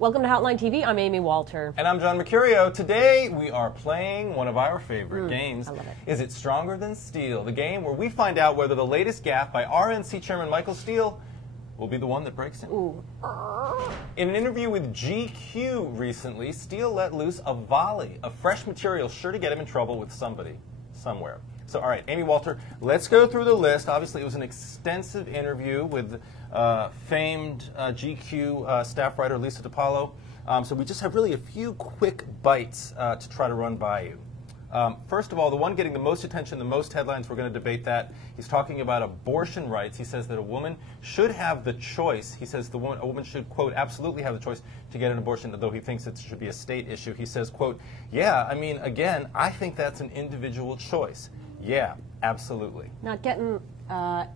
Welcome to Hotline TV. I'm Amy Walter. And I'm John Mercurio. Today we are playing one of our favorite games. I love it. Is It Stronger Than Steele? The game where we find out whether the latest gaffe by RNC Chairman Michael Steele will be the one that breaks him. Ooh. In an interview with GQ recently, Steele let loose a volley of fresh material sure to get him in trouble with somebody, somewhere. So, all right, Amy Walter, let's go through the list. Obviously, it was an extensive interview with famed GQ staff writer Lisa DiPaolo. So we just have really a few quick bites to try to run by you. First of all, the one getting the most attention, the most headlines, we're going to debate that. He's talking about abortion rights. He says that a woman should have the choice. He says a woman should, quote, absolutely have the choice to get an abortion, though he thinks it should be a state issue. He says, quote, yeah, I mean, again, I think that's an individual choice. Yeah, absolutely. Not getting a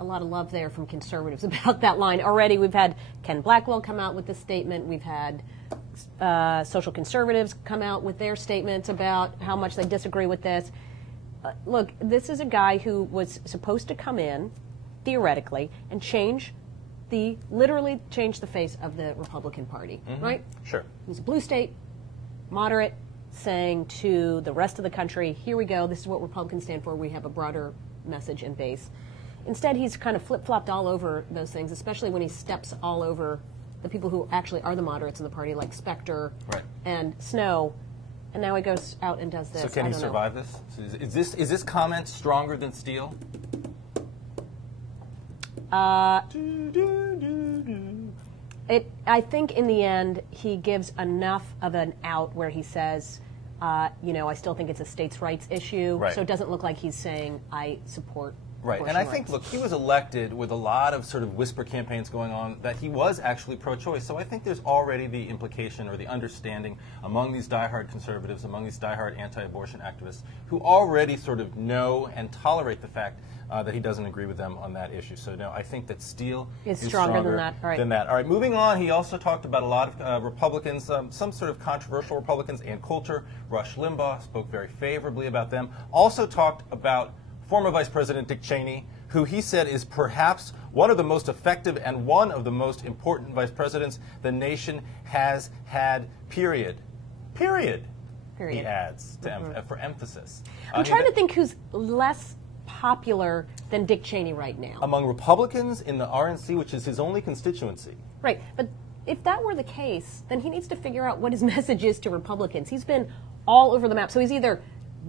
lot of love there from conservatives about that line. Already we've had Ken Blackwell come out with this statement. We've had social conservatives come out with their statements about how much they disagree with this. Look, this is a guy who was supposed to come in, theoretically, and literally change the face of the Republican Party, right? Sure. He's a blue state, moderate, saying to the rest of the country, here we go, this is what Republicans stand for, we have a broader message and base. Instead, he's kind of flip-flopped all over those things, especially when he steps all over the people who actually are the moderates in the party, like Specter and Snow, and now he goes out and does this. So can he survive this? So is this comment stronger than Steele? I think in the end he gives enough of an out where he says, you know, I still think it's a states' rights issue, so it doesn't look like he's saying I support. Right, and I think, look, he was elected with a lot of sort of whisper campaigns going on that he was actually pro-choice. So I think there's already the implication or the understanding among these diehard conservatives, among these diehard anti-abortion activists, who already sort of know and tolerate the fact that he doesn't agree with them on that issue. So no, I think that Steele is stronger than that. All right, moving on, he also talked about a lot of Republicans, some sort of controversial Republicans. Ann Coulter, Rush Limbaugh spoke very favorably about them. Also talked about former Vice President Dick Cheney, who he said is perhaps one of the most effective and one of the most important vice presidents the nation has had, period. Period. He adds for emphasis. I'm trying to think who's less popular than Dick Cheney right now. Among Republicans in the RNC, which is his only constituency. Right, but if that were the case, then he needs to figure out what his message is to Republicans. He's been all over the map. So he's either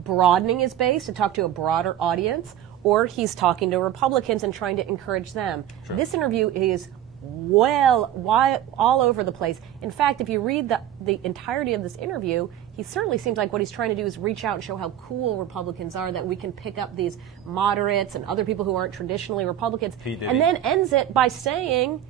broadening his base to talk to a broader audience, or he's talking to Republicans and trying to encourage them. Sure. This interview is all over the place. In fact, if you read the entirety of this interview, he certainly seems like what he's trying to do is reach out and show how cool Republicans are, that we can pick up these moderates and other people who aren't traditionally Republicans, and then ends it by saying,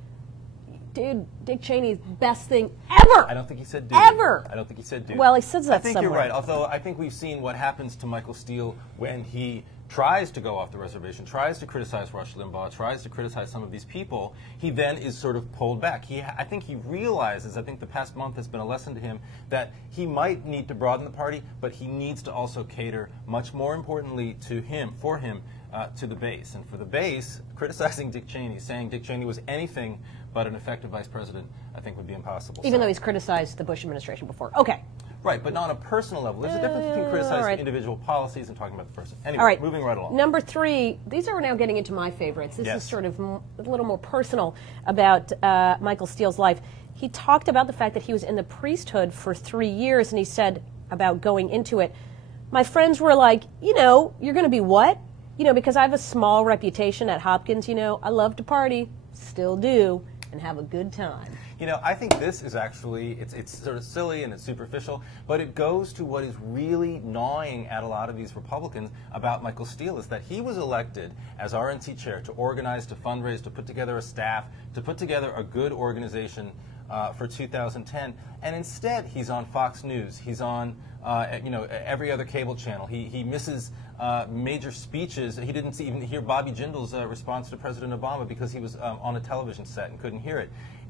dude, Dick Cheney's best thing ever. I don't think he said dude. Ever. I don't think he said dude. Well, he says that somewhere. I think you're right, although I think we've seen what happens to Michael Steele when he tries to go off the reservation, tries to criticize Rush Limbaugh, tries to criticize some of these people. He then is sort of pulled back. I think he realizes, I think the past month has been a lesson to him, that he might need to broaden the party, but he needs to also cater, much more importantly to him, to the base. And for the base, criticizing Dick Cheney, saying Dick Cheney was anything but an effective vice president, I think would be impossible. Even though he's criticized the Bush administration before. Okay. Right, but not on a personal level. There's a difference between criticizing individual policies and talking about the person. Anyway, moving right along. Number 3, these are now getting into my favorites. This is sort of a little more personal about Michael Steele's life. He talked about the fact that he was in the priesthood for 3 years, and he said about going into it, my friends were like, you know, you're going to be what? You know, because I have a small reputation at Hopkins, you know, I love to party, still do, and have a good time. You know, I think this is actually, it's sort of silly and it's superficial, but it goes to what is really gnawing at a lot of these Republicans about Michael Steele, is that he was elected as RNC chair to organize, to fundraise, to put together a staff, to put together a good organization for 2010, and instead he's on Fox News, he's on you know, every other cable channel. He misses major speeches. He didn't even hear Bobby Jindal's response to President Obama because he was on a television set and couldn't hear it.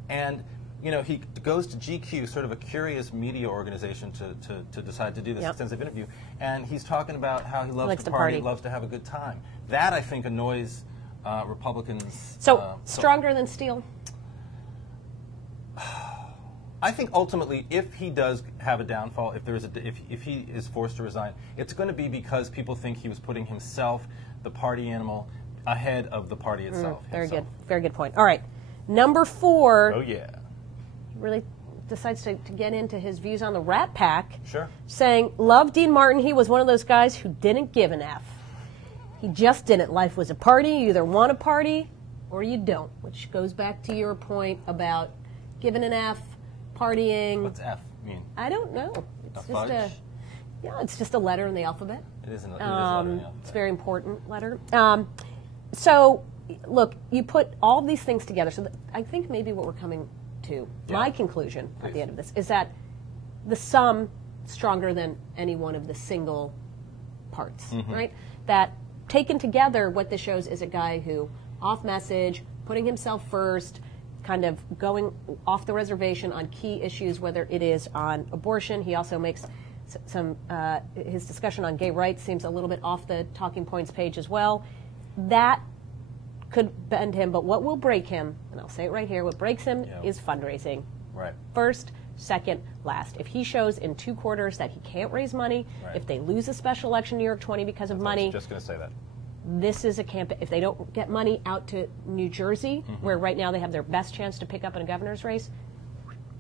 And you know, he goes to GQ, sort of a curious media organization, to decide to do this extensive interview, and he's talking about how he loves to party, loves to have a good time. That, I think, annoys Republicans. So, stronger than Steele? I think ultimately, if he does have a downfall, if he is forced to resign, it's going to be because people think he was putting himself, the party animal, ahead of the party itself. Very good. Very good point. All right. Number 4. Oh, yeah. Really decides to get into his views on the Rat Pack. Sure. Saying, love Dean Martin. He was one of those guys who didn't give an F. He just didn't. Life was a party. You either want a party or you don't, which goes back to your point about giving an F, partying. What's F mean? I don't know. It's A just fudge? it's just a letter in the alphabet. It is a letter in the alphabet. It's a very important letter. So, look, you put all these things together. So I think maybe what we're coming to, my conclusion at the end of this, is that the sum stronger than any one of the single parts, right? That taken together, what this shows is a guy who, off message, putting himself first, kind of going off the reservation on key issues, whether it is on abortion. He also makes some, his discussion on gay rights seems a little bit off the talking points page as well. That could bend him, but what will break him, and I'll say it right here, what breaks him is fundraising. Right. First, second, last. If he shows in 2 quarters that he can't raise money, if they lose a special election in New York 20 because of money. I was just going to say that. This is a campaign. If they don't get money out to New Jersey, where right now they have their best chance to pick up in a governor's race,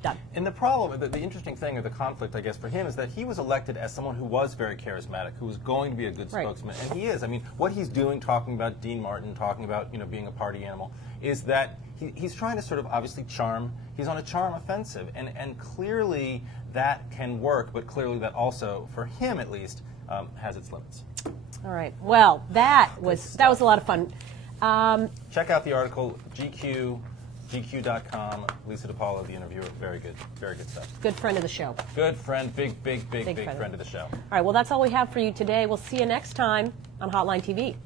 done. And the problem, the interesting thing, or the conflict, I guess, for him is that he was elected as someone who was very charismatic, who was going to be a good spokesman, and he is. I mean, what he's doing, talking about Dean Martin, talking about being a party animal, is that he's trying to sort of obviously charm. He's on a charm offensive, and clearly that can work, but clearly that also, for him at least, has its limits. All right. Well, that was a lot of fun. Check out the article, GQ.com. Lisa DePaulo, the interviewer, very good stuff. Good friend of the show. Good friend, big friend of the show. All right. Well, that's all we have for you today. We'll see you next time on Hotline TV.